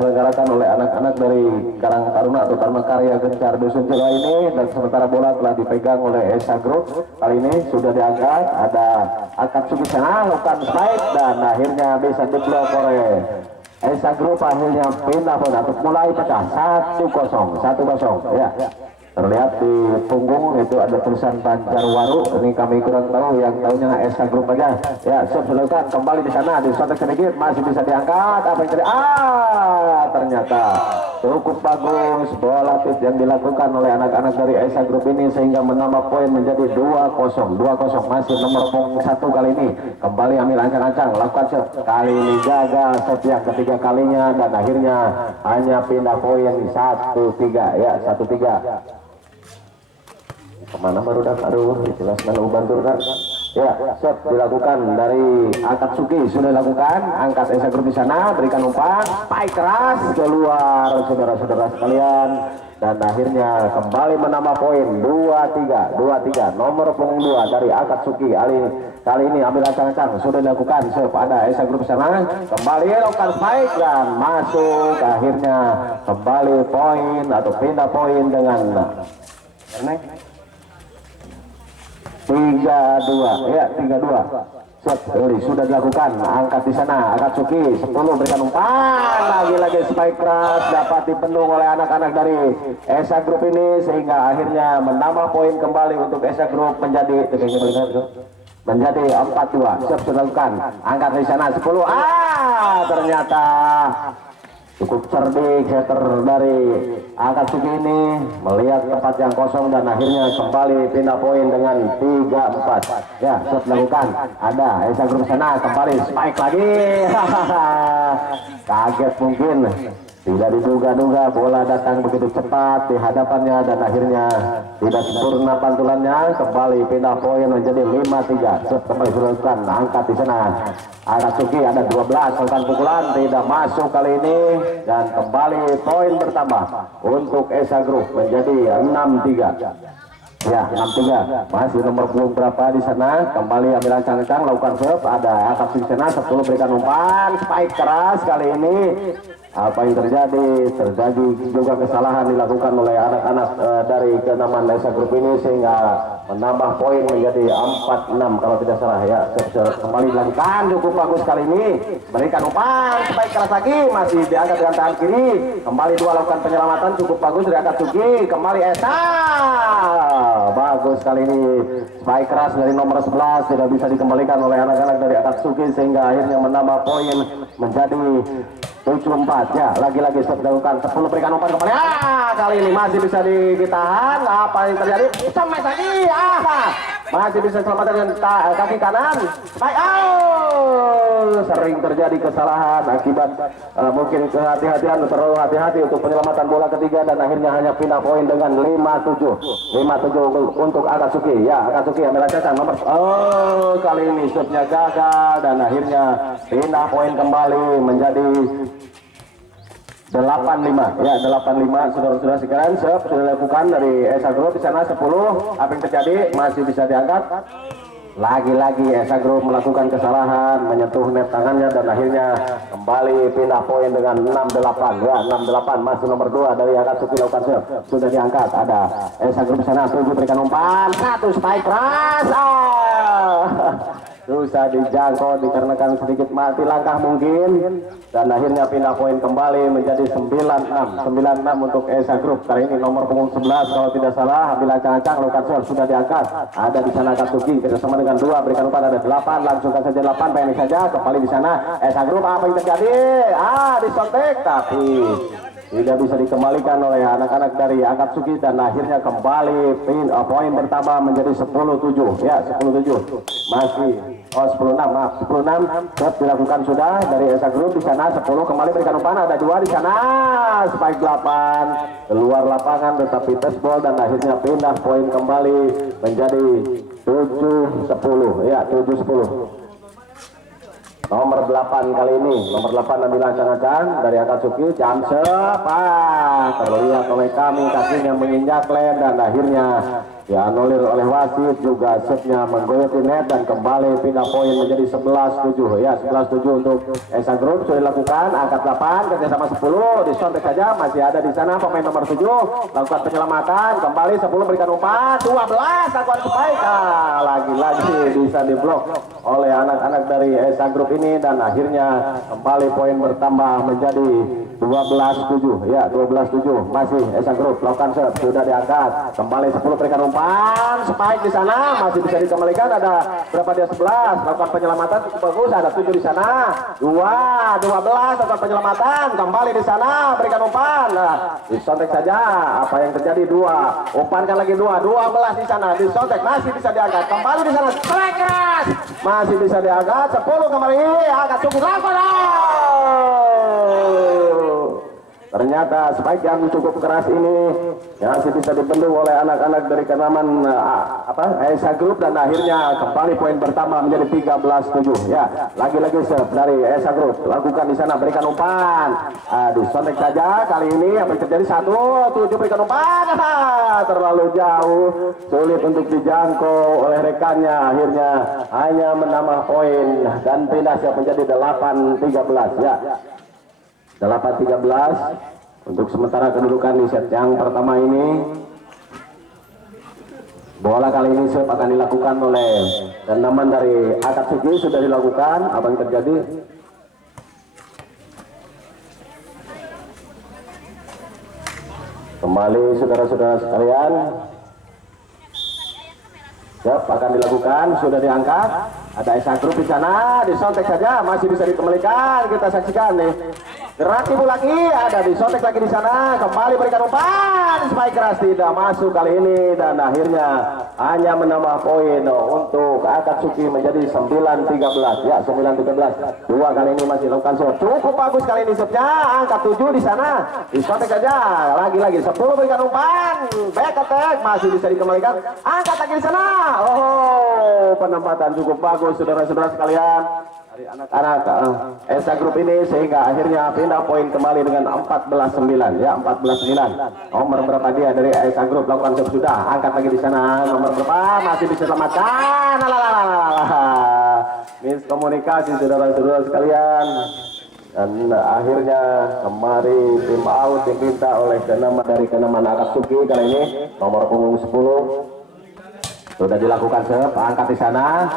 diselenggarakan oleh anak-anak dari Karang Taruna atau Taruna Karya Gencar Dusun Cilwa ini, dan sementara bola telah dipegang oleh Esa Group. Kali ini sudah diangkat, ada Akatsuki sana lakukan spike dan akhirnya bisa diblok oleh Esa Group. Akhirnya pindah bola untuk mulai pecah 1-0 ya. Terlihat di punggung itu ada tulisan Banjarwaru. Ini kami kurang tahu, yang tahunya Esa Group aja. Ya, sebelumnya kembali di sana, disotek sedikit, masih bisa diangkat. Apa yang terjadi? Ternyata cukup bagus bola tip yang dilakukan oleh anak-anak dari Esa Group ini sehingga menambah poin menjadi 2-0. Masih nomor 1 kali ini. Kembali ambil ancang-ancang, lakukan shot. Kali ini gagal shot yang ketiga kalinya dan akhirnya hanya pindah poin 1-3 ya, 1-3. Kemana baru dah, aduh dijelaskan bantu kan ya. Shot dilakukan dari Akatsuki, sudah dilakukan, angkat Esa Group di sana, berikan umpan, spike keras keluar saudara-saudara sekalian, dan akhirnya kembali menambah poin 2-3 nomor punggung 2 dari Akatsuki. Kali ini ambil ancang-ancang, sudah dilakukan, serve ada Esa Group sana, kembali lakukan spike dan masuk. Akhirnya kembali poin atau pindah poin dengan 3-2 ya, 3-2. Sudah dilakukan, angkat di sana Akatsuki 10, berikan umpan, lagi-lagi spike keras dapat dibendung oleh anak-anak dari Esa Group ini sehingga akhirnya menambah poin kembali untuk Esa Group menjadi 4-2. Sudah dilakukan, angkat di sana 10, ternyata cukup cerdik setter dari Akatsuki ini melihat tempat yang kosong dan akhirnya kembali pindah poin dengan 3-4 ya. Shot dilakukan, ada Esa Group sana, kembali spike lagi. Kaget mungkin, tidak diduga-duga bola datang begitu cepat di hadapannya dan akhirnya tidak sempurna pantulannya. Kembali pindah poin menjadi 5-3. Shot kembali dilakukan, angkat di sana Akatsuki, ada 12, lakukan pukulan, tidak masuk kali ini dan kembali poin bertambah untuk Esa Group menjadi 6-3 ya, 6-3. Masih nomor punggung berapa di sana, kembali ambil ancang-ancang, lakukan serve, ada Akatsuki sana 10, berikan umpan, spike keras kali ini. Apa yang terjadi juga kesalahan dilakukan oleh anak-anak dari kenaman Esa Group ini sehingga menambah poin menjadi 4-6 kalau tidak salah ya. Kembali dilakukan, cukup bagus kali ini, berikan umpan, spike keras lagi, masih diangkat dengan tangan kiri, kembali 2, lakukan penyelamatan, cukup bagus dari Akatsuki, kembali Esa, bagus kali ini, spike keras dari nomor 11 tidak bisa dikembalikan oleh anak-anak dari Akatsuki sehingga akhirnya menambah poin menjadi 7-4 ya. Lagi-lagi stop dilakukan, 10, berikan umpan kembali, kali ini masih bisa ditahan. Apa yang terjadi? Sampai tadi masih bisa selamatkan dengan kaki kanan, baik. Sering terjadi kesalahan akibat mungkin kehati-hatian, terlalu hati-hati untuk penyelamatan bola ketiga dan akhirnya hanya pindah poin dengan 5-7 untuk Akatsuki ya. Akatsuki ambil ancang nomor kali ini shotnya gagal dan akhirnya pindah poin kembali menjadi 8-5 ya, 8-5 saudara-saudara sekalian. Serve sudah dilakukan dari Esa Group di sana 10. Apa yang terjadi? Masih bisa diangkat. Lagi-lagi Esa Group melakukan kesalahan, menyentuh net tangannya dan akhirnya kembali pindah poin dengan 6-8 ya, 6-8. Masih nomor 2 dari Akatsuki lakukan serve, sudah diangkat, ada Esa Group di sana 7, berikan umpan, 1 spike keras, susah dijangkau dikarenakan sedikit mati langkah mungkin dan akhirnya pindah poin kembali menjadi 9-6 untuk Esa Group. Kali ini nomor punggung 11 kalau tidak salah, ambil ancang-ancang, lakukan serve, sudah diangkat, ada di sana Akatsuki kerjasama dengan 2, berikan umpan, ada 8, langsungkan saja 8, pendek saja, kembali di sana Esa Group. Apa yang terjadi? Disontek tapi tidak bisa dikembalikan oleh anak-anak dari Akatsuki dan akhirnya kembali poin bertambah menjadi 10-7 ya, 10-7. Masih 10-6 set dilakukan sudah dari Esa Group di sana 10, kembali berikan umpan, ada 2 di sana, spike 8 keluar lapangan tetapi touchball dan akhirnya pindah poin kembali menjadi 7-10 ya, 7-10. Nomor 8 kali ini, nomor 8 ambil ancang-ancang dari Akatsuki, jam terlihat oleh kami kakinya menginjak lem dan akhirnya dianulir oleh wasit, juga setnya menggoyoti net dan kembali pindah poin menjadi 11-7 ya. 11-7 untuk Esa Group sudah dilakukan, angkat 8 kerjasama 10 disontek saja, masih ada di sana pemain nomor 7 lakukan penyelamatan, kembali 10 berikan umpan, 12 lakukan kebaikan, lagi-lagi bisa diblok oleh anak-anak dari Esa Group ini dan akhirnya kembali poin bertambah menjadi 12-7 ya. 12-7 masih Esa Group lakukan serve, sudah diangkat, kembali 10 berikan umpan, spike di sana masih bisa dikembalikan, ada berapa dia 11 lakukan penyelamatan cukup bagus, ada 7 di sana, 12 lakukan penyelamatan, kembali di sana berikan umpan, nah disontek saja, apa yang terjadi, 2 umpankan lagi 12 di sana, disontek masih bisa diangkat, kembali di sana strike keras masih bisa diangkat, 10 kembali angkat cukup lakukan. Ternyata spike yang cukup keras ini masih bisa dibendung oleh anak-anak dari Kenaman Esa Group dan akhirnya kembali poin pertama menjadi 13-7 ya. Lagi-lagi serve dari Esa Group, lakukan di sana berikan umpan, disontek saja kali ini apa yang terjadi, 1-7 berikan umpan, terlalu jauh, sulit untuk dijangkau oleh rekannya, akhirnya hanya menambah poin dan pindah menjadi 8-13 ya. 8-13 untuk sementara kedudukan di set yang pertama ini. Bola kali ini serve akan dilakukan oleh tendangan dari Akatsuki, sudah dilakukan, apa yang terjadi, kembali saudara-saudara sekalian, serve akan dilakukan, sudah diangkat, ada Esa Group di sana, disontek saja masih bisa dikembalikan, kita saksikan nih. Gerak ibu lagi, ada disontek lagi di sana, kembali berikan umpan, spike keras tidak masuk kali ini dan akhirnya hanya menambah poin untuk Akatsuki menjadi 9-13 ya. 9-13, 2 kali ini masih lakukan serve, cukup bagus kali ini serve-nya, angkat 7 di sana, disontek saja, lagi-lagi 10 berikan umpan, back attack masih bisa dikembalikan, angkat lagi di sana, penempatan cukup bagus saudara-saudara sekalian dari anak-anak Esa Group ini sehingga akhirnya pindah poin kembali dengan 14-9 ya. 14-9, nomor berapa dia dari Esa Group lakukan serve, sudah angkat lagi di sana, nomor berapa masih bisa selamatkan, miskomunikasi saudara-saudara sekalian dan akhirnya kembali tim out diminta oleh Kenaman Akatsuki kali ini nomor punggung 10, sudah dilakukan serve, angkat di sana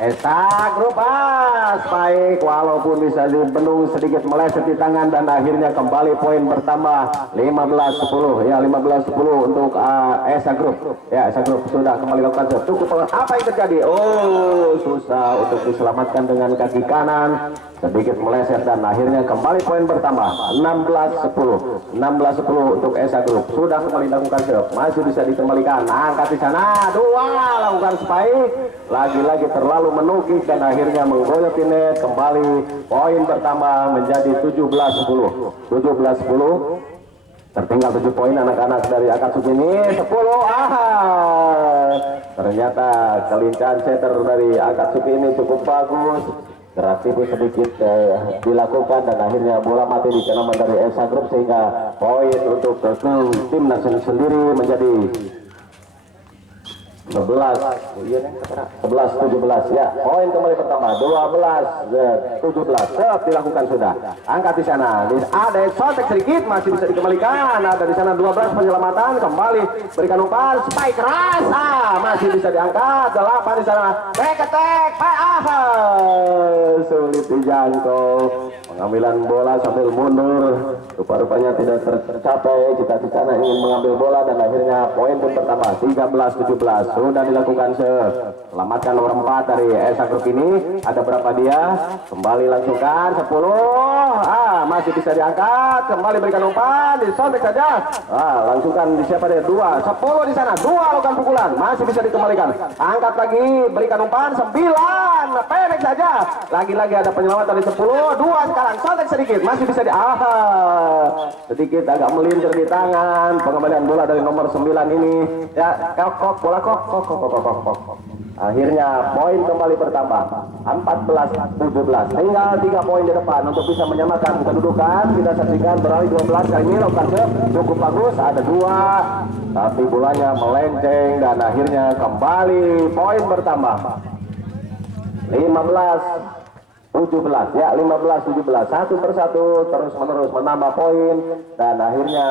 Esa Group, baik walaupun bisa dibendung sedikit meleset di tangan dan akhirnya kembali poin bertambah 15-10 ya. 15-10 untuk Esa Group ya. Esa Group sudah kembali lakukan serve, cukup, apa yang terjadi, susah untuk diselamatkan dengan kaki kanan, sedikit meleset dan akhirnya kembali poin bertambah 16-10. 16-10 untuk Esa Group, sudah kembali lakukan serve, masih bisa dikembalikan, angkat di sana, 2 lakukan spike, lagi-lagi terlalu menukik dan akhirnya menggoyoti net, kembali poin bertambah menjadi 17-10. 17-10, tertinggal 7 poin anak-anak dari Akatsuki ini. 10, ternyata kelincahan setter dari Akatsuki ini cukup bagus, kreatif sedikit dilakukan dan akhirnya bola mati di Kenaman dari Esa Group sehingga poin untuk tim nasional sendiri menjadi 11-17 ya. Poin kembali pertama 12-17, serve dilakukan sudah, angkat di sana, ada sontek sedikit masih bisa dikembalikan, ada di sana 12 penyelamatan, kembali berikan umpan, spike keras, masih bisa diangkat, 8 di sana, back attack, sulit dijangkau, pengambilan bola sambil mundur, rupa-rupanya tidak tercapai cita-cita ingin mengambil bola dan akhirnya poin pun pertama 13-17. Sudah dilakukan selamatkan nomor 4 dari Esa Group ini, ada berapa dia, kembali langsungkan 10, masih bisa diangkat, kembali berikan umpan, disontek saja, langsungkan di siapa dia, 2, 10 di sana, 2 lakukan pukulan, masih bisa dikembalikan, angkat lagi, berikan umpan, 9, pendek saja, lagi-lagi ada penyelamatan di 10, 2 sekarang, sontek sedikit, masih bisa di, sedikit agak melintir di tangan, pengembalian bola dari nomor 9 ini, ya, bola kok. Akhirnya poin kembali bertambah 14-17. Tinggal 3 poin di depan untuk bisa menyamakan kedudukan. Kita saksikan beralih 12 kali ini lakukan cukup bagus, ada 2 tapi bolanya melenceng dan akhirnya kembali poin bertambah 15-17 ya, 15-17, satu persatu terus menerus menambah poin dan akhirnya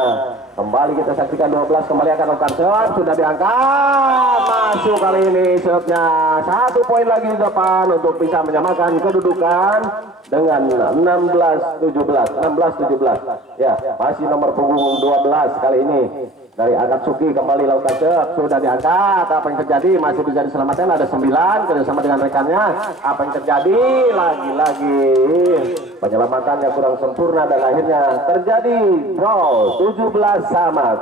kembali kita saksikan 12 kembali akan lakukan serve, sudah diangkat, masuk kali ini serve-nya, 1 poin lagi di depan untuk bisa menyamakan kedudukan dengan 16-17 ya, masih nomor punggung 12 kali ini dari Akatsuki kembali lakukan serve, sudah diangkat, apa yang terjadi, masih bisa diselamatkan, ada 9 kerjasama dengan rekannya, apa yang terjadi, lagi-lagi penyelamatannya kurang sempurna dan akhirnya terjadi draw 17 sama.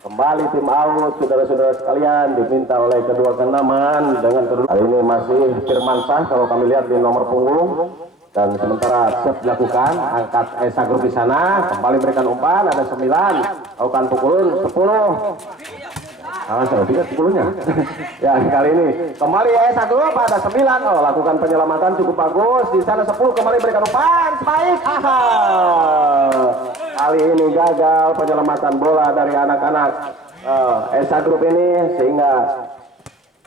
Kembali tim out, saudara-saudara sekalian, diminta oleh kedua kenaman dengan kedudukan hari ini masih Firman Sah kalau kami lihat di nomor punggung. Dan sementara serve dilakukan, angkat Esa Group di sana, kembali berikan umpan, ada 9, lakukan pukulun 10. Saya tidak 10-nya. Ya, kali ini kembali Esa Group ada 9, lakukan penyelamatan cukup bagus, di sana 10, kembali berikan umpan, baik. Kali ini gagal penyelamatan bola dari anak-anak Esa Group ini sehingga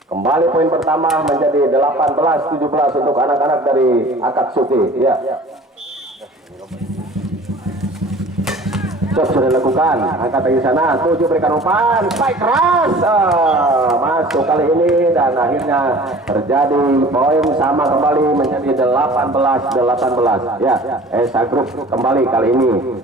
kembali poin pertama menjadi 18-17 untuk anak-anak dari Akatsuki ya. Sudah dilakukan, angkat lagi sana, 7 berikan umpan, spike keras, masuk kali ini dan akhirnya terjadi poin sama kembali menjadi 18-18 ya. Esa Group kembali kali ini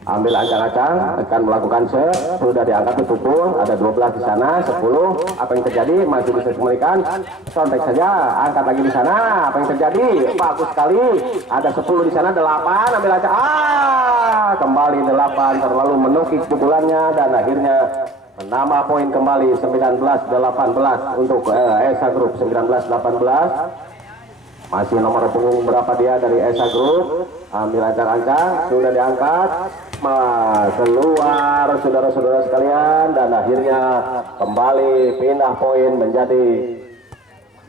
ambil ancang-ancang akan melakukan serve, sudah diangkat dipukul, ada 12 di sana, 10, apa yang terjadi, masih bisa dikembalikan, contek saja, angkat lagi di sana, apa yang terjadi, bagus sekali, ada 10 di sana, 8, ambil ancang, kembali 8, terlalu menukik pukulannya dan akhirnya menambah poin kembali 19-18 untuk Esa Group, 19-18. Masih nomor punggung berapa dia dari Esa Group, ambil ancang-ancang, sudah diangkat, keluar saudara-saudara sekalian dan akhirnya kembali pindah poin menjadi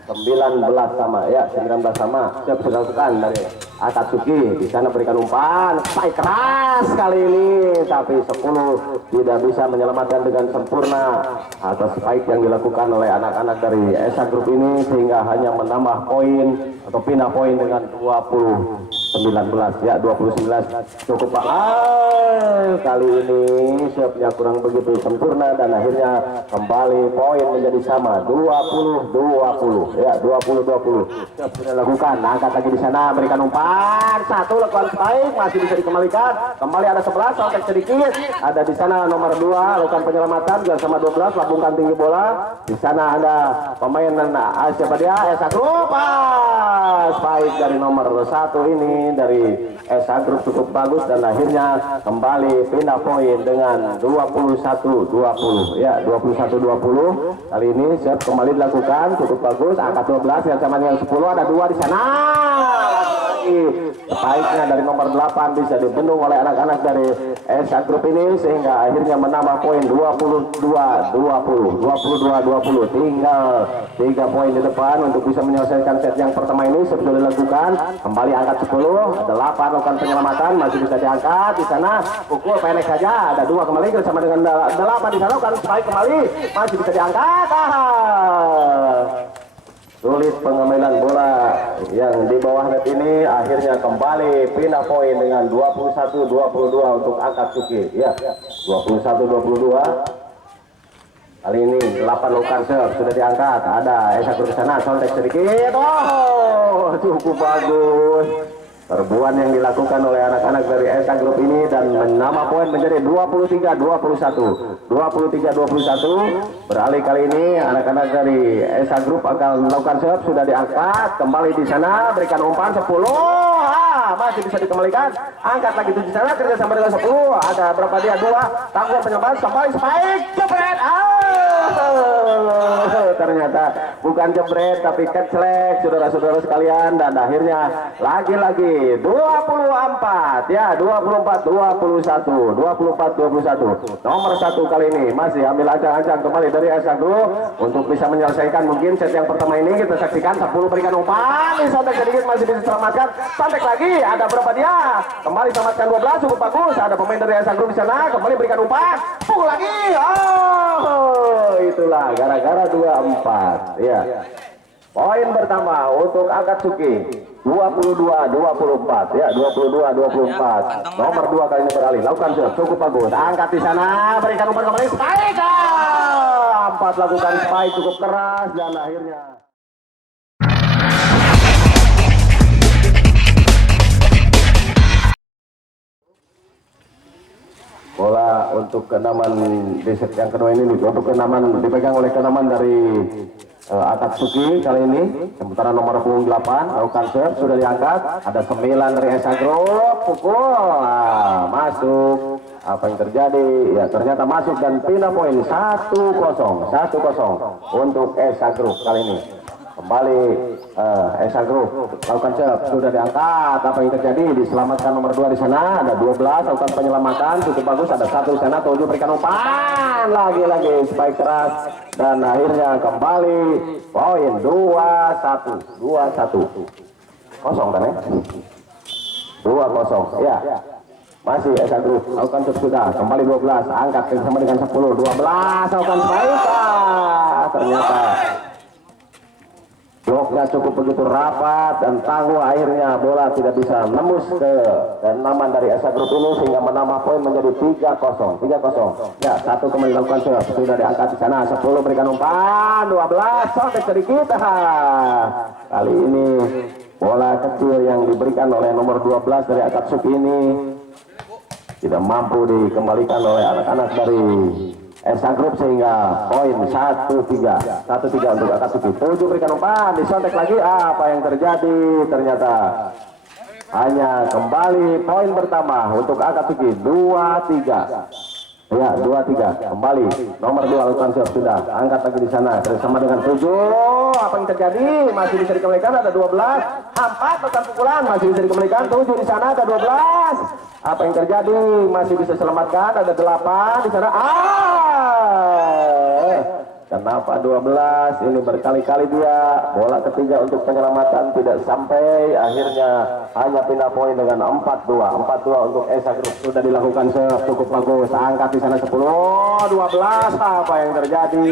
19 sama ya, 19 sama. Siap dilakukan dari Akatsuki, di sana berikan umpan, spike keras kali ini, tapi 10 tidak bisa menyelamatkan dengan sempurna atas spike yang dilakukan oleh anak-anak dari Esa Group ini sehingga hanya menambah poin atau pindah poin dengan 20-19 ya, 29 cukup Pak. Kali ini siapnya kurang begitu sempurna dan akhirnya kembali poin menjadi sama 20-20 ya, 20-20. Siap sudah lakukan, angkat lagi di sana, berikan umpan, 1 lakukan spike, masih bisa dikembalikan, kembali ada 11, sontek sedikit, ada di sana nomor 2 lakukan penyelamatan bersama 12, labungkan tinggi bola, di sana ada pemain siapa dia, Esa Group, spike dari nomor 1 ini dari Esa Group cukup bagus dan akhirnya kembali pindah poin dengan 21-20 ya, 21-20. Kali ini siap kembali dilakukan cukup bagus, angka 12 yang sama dengan 10, ada 2 di sana. Baiknya dari nomor 8 bisa dibendung oleh anak-anak dari Esa Group ini sehingga akhirnya menambah poin 22-20, tinggal 3 poin di depan untuk bisa menyelesaikan set yang pertama ini. Sudah dilakukan, kembali angkat 10, 8 lakukan penyelamatan, masih bisa diangkat di sana, pukul pendek saja, ada 2 kembali bersama dengan 8 di sana, lakukan spike kembali, masih bisa diangkat. Sulit pengambilan bola yang di bawah net ini, akhirnya kembali pindah poin dengan 21-22 untuk Akatsuki ya, 21-22. Kali ini 8 lakukan serve, sudah diangkat, ada Esa Group di sana, sontek sedikit, cukup bagus serbuan yang dilakukan oleh anak-anak dari Esa Group ini dan menambah poin menjadi 23-21. Beralih kali ini anak-anak dari Esa Group akan melakukan serve, sudah diangkat, kembali di sana, berikan umpan 10, masih bisa dikembalikan, angkat lagi 7 di sana, kerja sama dengan 10, ada berapa dia, 2, tangguh penyebab, kembali spike, jepret, ternyata bukan jebret tapi keclek saudara-saudara sekalian, dan akhirnya lagi-lagi 24 ya, 24 21 nomor 1 kali ini masih ambil ancang-ancang kembali dari Esa Group untuk bisa menyelesaikan mungkin set yang pertama ini. Kita saksikan 10 berikan umpan, disontek sedikit masih bisa selamatkan, sontek lagi, ada berapa dia, kembali selamatkan 12, cukup bagus, ada pemain dari Esa Group di sana, kembali berikan umpan, pukul lagi, oh itulah gara-gara 24 ya. Poin pertama untuk Akatsuki 22-24 ya, 22-24 nomor 2 kali ini beralih, lakukan cukup bagus, angkat di sana, berikan umpan kembali, spike 4 lakukan spike cukup keras, dan akhirnya bola untuk kenaman di set yang kedua ini, untuk kenaman dipegang oleh kenaman dari Akatsuki kali ini. Sementara nomor punggung 8 lakukan serve sudah diangkat, ada 9 dari Esa Group, pukul masuk. Apa yang terjadi ya, ternyata masuk dan pindah poin 1-0 untuk Esa Group kali ini. Kembali Esa Group lakukan serve sudah diangkat, apa yang terjadi, diselamatkan nomor 2 di sana, ada 12 lakukan penyelamatan cukup bagus, ada 1 di sana, 7 berikan umpan, lagi-lagi spike keras, dan akhirnya kembali poin 2-1 kosong kan ya, 2-0 ya. Masih Esa Group lakukan serve sudah, kembali 12 angkat bersama dengan 10, 12 lakukan spike, ternyata bloknya cukup begitu rapat dan tangguh, akhirnya bola tidak bisa menembus ke kenaman dari Esa Group ini sehingga menambah poin menjadi 3-0 ya. 1 kembali lakukan serve sudah diangkat di sana, 10 berikan umpan, 12 sontek sedikit, kali ini bola kecil yang diberikan oleh nomor 12 dari Akatsuki ini tidak mampu dikembalikan oleh anak-anak dari Esa Group sehingga poin 1-3 untuk Akatsuki. 7 berikan umpan, disontek lagi, apa yang terjadi, ternyata hanya kembali poin pertama untuk Akatsuki 2-3 ya, 2-3 kembali nomor 2 lakukan serve sudah, angkat lagi di sana bersama dengan 7, apa yang terjadi, masih bisa dikembalikan, ada 12, 4 lakukan pukulan, masih bisa dikembalikan, 7 di sana, ada 12, apa yang terjadi, masih bisa selamatkan, ada 8 di sana, kenapa 12 ini berkali-kali dia bola ketiga untuk penyelamatan tidak sampai, akhirnya hanya pindah poin dengan 4-2 untuk Esa Group. Sudah dilakukan cukup bagus, angkat di sana 10, 12, apa yang terjadi,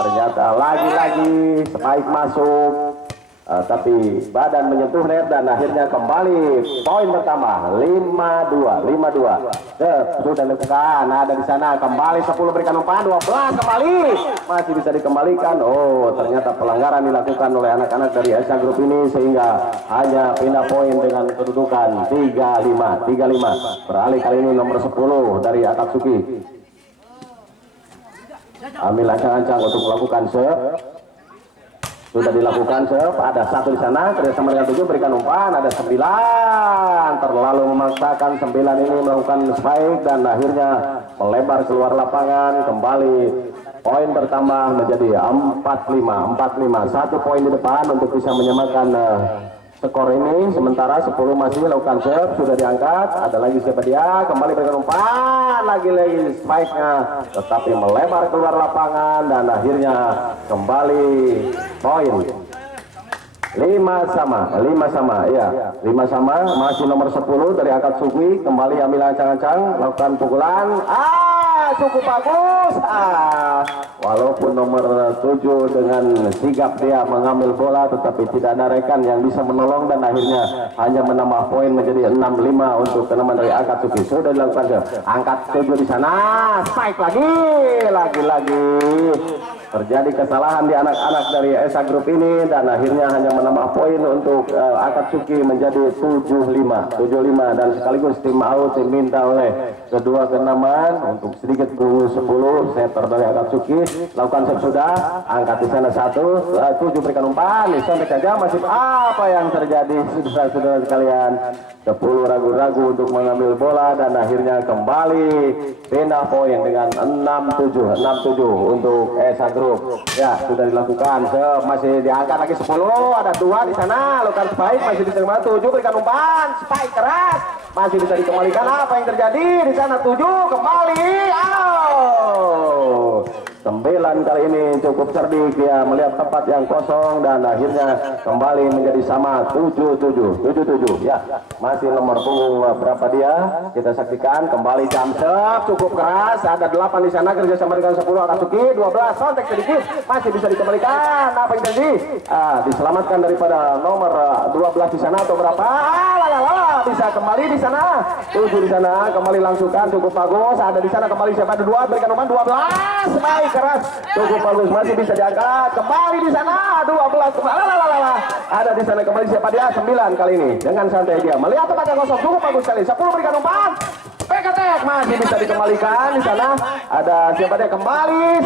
ternyata lagi-lagi spike masuk, tapi badan menyentuh net, dan akhirnya kembali poin pertama 5-2 sudah dilakukan, ada di sana, kembali 10 berikan umpan, 12 kembali masih bisa dikembalikan, ternyata pelanggaran dilakukan oleh anak-anak dari Esa Group ini sehingga hanya pindah poin dengan kedudukan 3-5 beralih kali ini nomor 10 dari Akatsuki ambil ancang-ancang untuk melakukan serve. Sudah dilakukan serve, ada 1 di sana, kerjasama dengan 7 berikan umpan, ada 9, terlalu memaksakan 9 ini melakukan spike dan akhirnya melebar keluar lapangan. Kembali poin bertambah menjadi 45, 1 poin di depan untuk bisa menyamakan skor ini. Sementara 10 masih lakukan serve, sudah diangkat, ada lagi siapa dia, kembali berikan umpan, lagi-lagi spike-nya tetapi melebar keluar lapangan, dan akhirnya kembali poin 5 sama ya, 5 sama, masih nomor 10 dari Akatsuki, kembali ambil ancang-ancang, lakukan pukulan, cukup bagus, walaupun nomor 7 dengan sigap dia mengambil bola tetapi tidak ada rekan yang bisa menolong, dan akhirnya hanya menambah poin menjadi 6-5 untuk teman dari Akatsuki. Sudah dilakukan angkat 7 di sana, spike lagi terjadi kesalahan di anak-anak dari Esa Group ini, dan akhirnya hanya menambah poin untuk Akatsuki menjadi 7-5 dan sekaligus tim out diminta oleh kedua kenaman untuk sedikit dulu 10 setter dari Akatsuki. Lakukan serve sudah, angkat di sana 1, 7 berikan umpan, disontek saja, masih apa yang terjadi saudara-saudara sekalian, 10 ragu-ragu untuk mengambil bola, dan akhirnya kembali pindah poin dengan 6-7 untuk Esa Group Group. Ya, sudah dilakukan. Masih diangkat lagi 10, ada 2 di sana. Lakukan spike, masih diterima 7, berikan umpan, spike keras. Masih bisa dikembalikan. Apa yang terjadi di sana? 7 kembali. 9 kali ini cukup cerdik ya, melihat tempat yang kosong dan akhirnya kembali menjadi sama 7-7 ya. Masih nomor punggung berapa dia? Kita saksikan kembali jam cukup keras, ada 8 di sana kerjasama dengan 10 Akatsuki, 12 kontak sedikit, masih bisa dikembalikan. Apa yang terjadi? Diselamatkan daripada nomor 12 di sana atau berapa? Bisa kembali di sana 7 di sana, kembali langsungkan cukup bagus. Ada di sana kembali siapa? Ada 2, berikan umpan 12, baik keras, cukup bagus, masih bisa diangkat kembali di sana 12 kembali. Ada di sana kembali siapa dia? 9 kali ini dengan santai dia melihat tempat yang kosong, cukup bagus sekali. 10 berikan umpan, PKTek masih bisa dikembalikan di sana. Ada siapa dia kembali?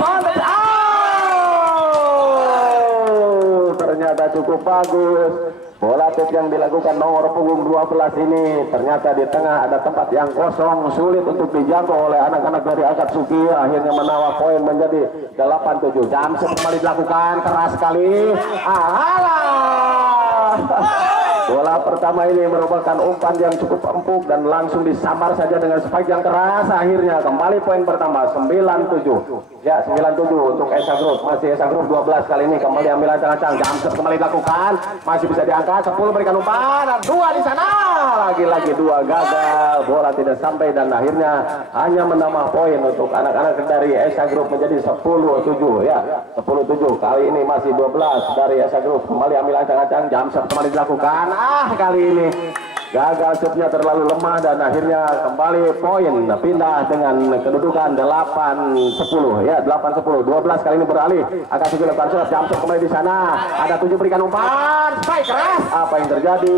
Ternyata cukup bagus. Bola tip yang dilakukan nomor punggung 12 ini, ternyata di tengah ada tempat yang kosong, sulit untuk dijangkau oleh anak-anak dari Akatsuki. Akhirnya menawar poin menjadi 8-7. Jam kembali dilakukan keras sekali. Bola pertama ini merupakan umpan yang cukup empuk dan langsung disambar saja dengan spike yang keras. Akhirnya kembali poin pertama 9-7. Ya, 9-7 untuk Esa Group. Masih Esa Group 12 kali ini kembali ambil ancang-ancang. Jamset kembali dilakukan, masih bisa diangkat. 10 berikan umpan, 2 di sana. Lagi-lagi 2 gagal. Bola tidak sampai dan akhirnya hanya menambah poin untuk anak-anak dari Esa Group menjadi 10-7 ya. 10-7 kali ini masih 12 dari Esa Group. Kembali ambil ancang-ancang. Jamset kembali dilakukan. Kali ini gagal shootnya terlalu lemah dan akhirnya kembali poin pindah dengan kedudukan 8-10 ya, 8-10. 12 kali ini beralih akan segera lakukan shot. Jamset kembali di sana, ada 7 berikan umpan, spike keras. Apa yang terjadi?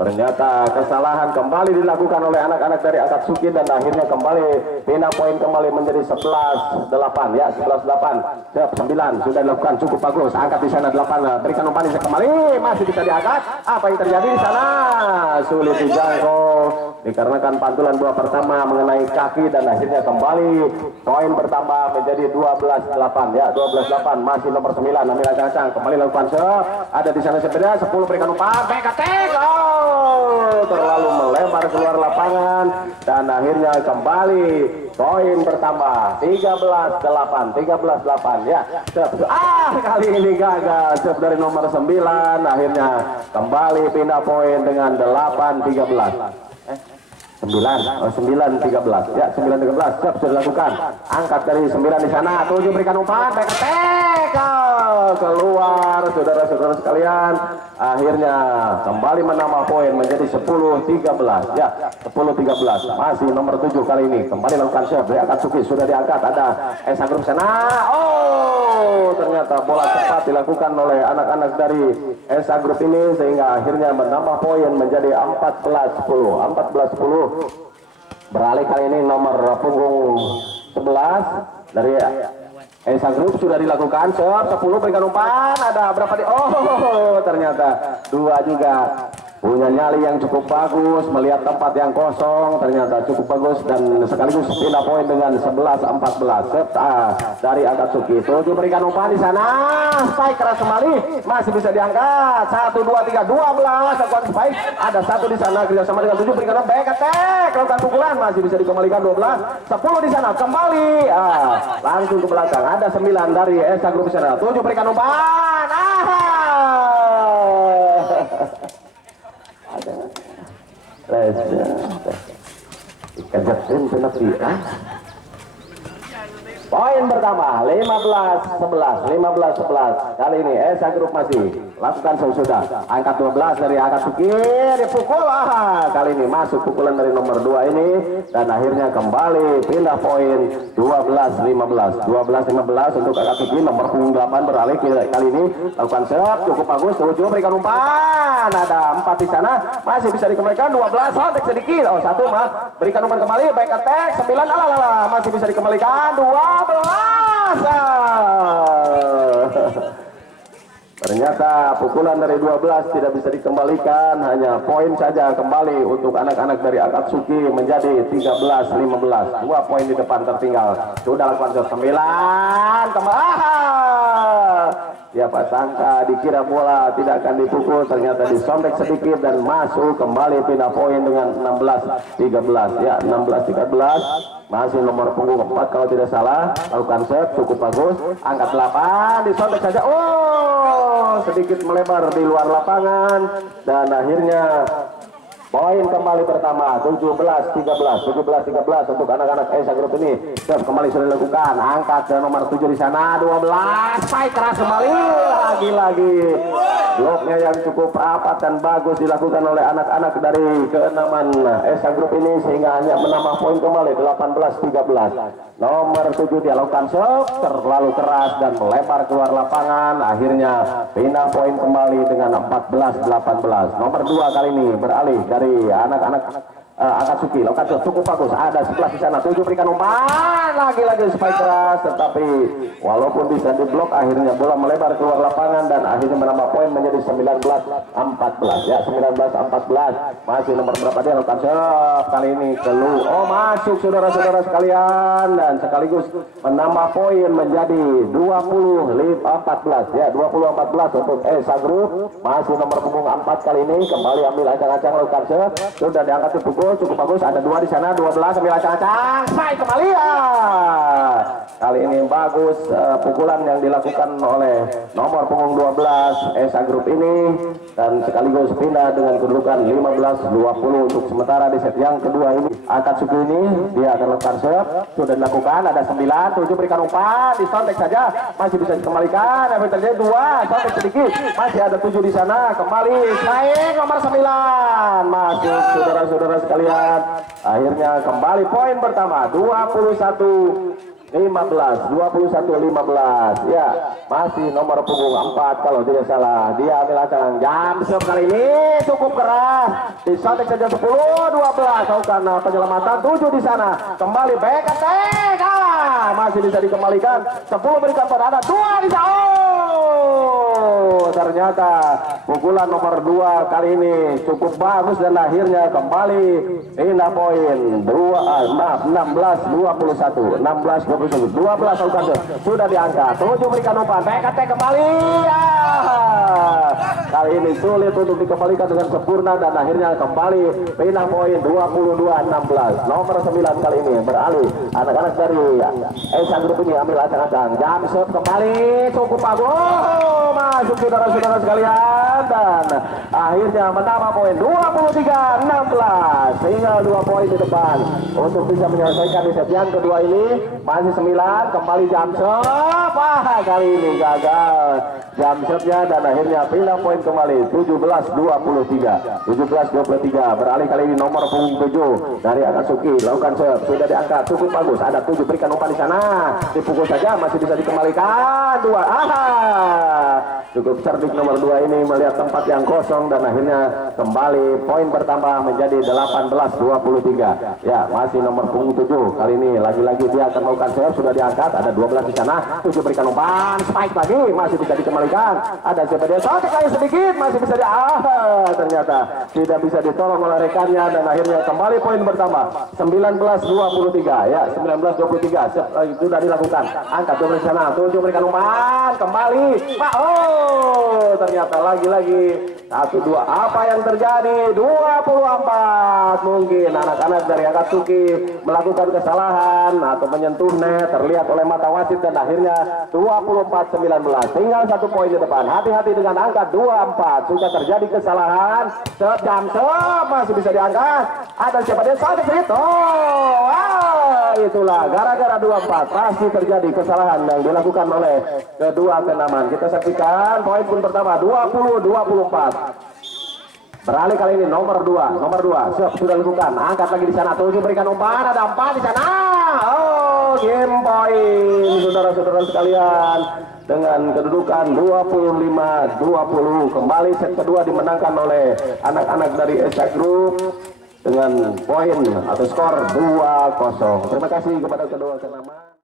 Ternyata kesalahan kembali dilakukan oleh anak-anak dari Akatsuki dan akhirnya kembali pindah poin kembali menjadi 11-8 ya, 11-8. 9 sudah dilakukan cukup bagus. Angkat di sana 8, berikan umpan di sana kembali, masih bisa diangkat. Apa yang terjadi di sana? Sulit dijangkau dikarenakan pantulan bola pertama mengenai kaki dan akhirnya kembali poin pertama menjadi 12-8 ya, 12-8. Masih nomor 9 ambil ancang-ancang, kembali lakukan shot. Ada di sana sepeda 10 berikan umpan, PKTek. Terlalu melebar keluar lapangan dan akhirnya kembali poin pertama 13-8 ya. Kali ini gagal dari nomor 9, akhirnya kembali pindah poin dengan 8-13. 9-13 ya, 9-13. Siap sudah dilakukan, angkat dari 9 di sana, 7 berikan umpan, PKTek keluar. Saudara-saudara sekalian, akhirnya kembali menambah poin menjadi 10-13 ya, 10-13. Masih nomor 7 kali ini kembali lakukan shot dari Akatsuki, sudah diangkat. Ada Esa Group sana. Ternyata bola cepat dilakukan oleh anak-anak dari Esa Group ini sehingga akhirnya menambah poin menjadi 14-10. Beralih kali ini nomor punggung 11 dari Esa Group sudah dilakukan. 10 berikan umpan, ada berapa di ternyata 2 juga. Punya nyali yang cukup bagus, melihat tempat yang kosong, ternyata cukup bagus dan sekaligus pindah poin dengan 11-14 dari Akatsuki. 7 berikan umpan di sana, spike keras kembali, masih bisa diangkat. 1, 2, 3, 12 lakukan spike. Ada 1 di sana kerjasama dengan 7 berikan umpan, PKTek lakukan pukulan, masih bisa dikembalikan 12. 10 di sana kembali, langsung ke belakang. Ada 9 dari Esa Group di sana. 7 berikan umpan, poin pertama 15-11 kali ini Esa Group masih lakukan sudah angkat 12 dari Akatsuki, dipukul. Kali ini masuk pukulan dari nomor 2 ini dan akhirnya kembali pindah poin 12-15 untuk Akatsuki. Nomor punggung 8 beralih kali ini lakukan shot cukup bagus. 7 berikan umpan, ada 4 di sana, masih bisa dikembalikan. 12 kontak sedikit, 1 berikan umpan kembali, baik attack 9, masih bisa dikembalikan. 12. Ternyata pukulan dari 12 tidak bisa dikembalikan, hanya poin saja kembali untuk anak-anak dari Akatsuki menjadi 13-15. 2 poin di depan tertinggal. Sudah lakukan 9 kembali. Siapa sangka dikira bola tidak akan dipukul, ternyata disontek sedikit dan masuk kembali, pindah poin dengan 16-13. Ya, 16-13. Masih nomor punggung 4 kalau tidak salah. Lakukan set cukup bagus. Angkat 8, disontek saja. Oh, sedikit melebar di luar lapangan dan akhirnya poin kembali pertama 17-13 untuk anak-anak Esa Group ini. Serve kembali sudah dilakukan, angkat ke nomor 7 di sana, 12 spike keras kembali, lagi-lagi bloknya yang cukup rapat dan bagus dilakukan oleh anak-anak dari keenaman Esa Group ini sehingga hanya menambah poin kembali 18-13. Nomor 7 dia lakukan serve terlalu keras dan melebar keluar lapangan, akhirnya pindah poin kembali dengan 14-18. Nomor 2 kali ini beralih dari anak-anak Akatsuki. Lakukan cukup bagus, ada 11 di sana, 7 berikan umpan, lagi-lagi spike keras, tetapi walaupun bisa diblok akhirnya bola melebar keluar lapangan dan akhirnya menambah poin menjadi 19-14. Ya, 19-14. Masih nomor berapa dia lakukan serve kali ini keluar. Oh, masuk saudara-saudara sekalian dan sekaligus menambah poin menjadi 20-14. Ya, 20-14 untuk Esa Group. Masih nomor punggung 4 kali ini kembali ambil acang-acang lakukan serve, sudah diangkat dipukul cukup bagus, ada 2 di sana, 12 ambil acang-acang, spike kembali ya. Kali ini bagus pukulan yang dilakukan oleh nomor punggung 12 Esa Group ini dan sekaligus pindah dengan kedudukan 15-20 untuk sementara di set yang kedua ini. Akatsuki ini dia akan lakukan serve, sudah dilakukan, ada 9, 7 berikan umpan, disontek saja, masih bisa dikembalikan, apa terjadi 2, sontek sedikit, masih ada 7 di sana, kembali, naik nomor 9, masuk saudara-saudara sekalian. Akhirnya kembali poin pertama 21-15 ya, masih nomor punggung 4 kalau tidak salah, dia ambil acang jam serve kali ini cukup keras, disontek saja 10-12, lakukan penyelamatan 7 di sana, kembali back attack, masih bisa dikembalikan, 10 berikan pada ada 2 di sana. Oh, ternyata pukulan nomor 2 kali ini cukup bagus dan akhirnya kembali pindah poin 16-21 12 lakukan sudah diangkat, 7 berikan umpan, back attack kembali ya. Kali ini sulit untuk dikembalikan dengan sempurna dan akhirnya kembali pindah poin 22-16. Nomor 9 kali ini beralih anak-anak dari Esa Group ini ambil acang-acang, jam serve kembali cukup bagus, masuk saudara-saudara sekalian dan akhirnya menambah poin 23-16 sehingga 2 poin di depan untuk bisa menyelesaikan di set yang kedua ini. Masih 9, kembali jam serve, kali ini gagal jam serve-nya dan akhirnya pindah poin kembali 17-23 beralih kali ini nomor punggung 7 dari Akatsuki, lakukan serve, sudah diangkat cukup bagus, ada 7 berikan umpan di sana, dipukul saja, masih bisa dikembalikan 2. Cukup cerdik nomor 2 ini melihat tempat yang kosong dan akhirnya kembali poin bertambah menjadi 18-23. Ya, masih nomor punggung 7 kali ini lagi-lagi dia akan melakukan serve, sudah diangkat, ada 12 di sana, 7 berikan umpan, spike lagi, masih bisa dikembalikan, ada siapa dia sontek lagi sedikit, masih bisa ternyata tidak bisa ditolong oleh rekannya dan akhirnya kembali poin bertambah 19-23. Ya, 19-23 sudah dilakukan, angkat 12 di sana, 7 berikan umpan, kembali ternyata lagi-lagi 1-2, apa yang terjadi? 24. Mungkin anak-anak dari Akatsuki melakukan kesalahan atau menyentuh net, terlihat oleh mata wasit dan akhirnya 24-19, tinggal 1 poin di depan. Hati-hati dengan angka 24, sudah terjadi kesalahan, jam serve masih bisa diangkat, ada siapa dia sontek itu, itulah gara-gara 24 pasti terjadi kesalahan yang dilakukan oleh kedua kenaman. Kita saksikan poin pun pertama 20-24. Beralih kali ini nomor 2 sudah dilakukan, angkat lagi di sana, 7 berikan umpan, ada 4 di sana. Oh, game point saudara-saudara sekalian dengan kedudukan 25-20. Kembali set kedua dimenangkan oleh anak-anak dari Esa Group dengan poin atau skor 2-0. Terima kasih kepada kedua kenaman.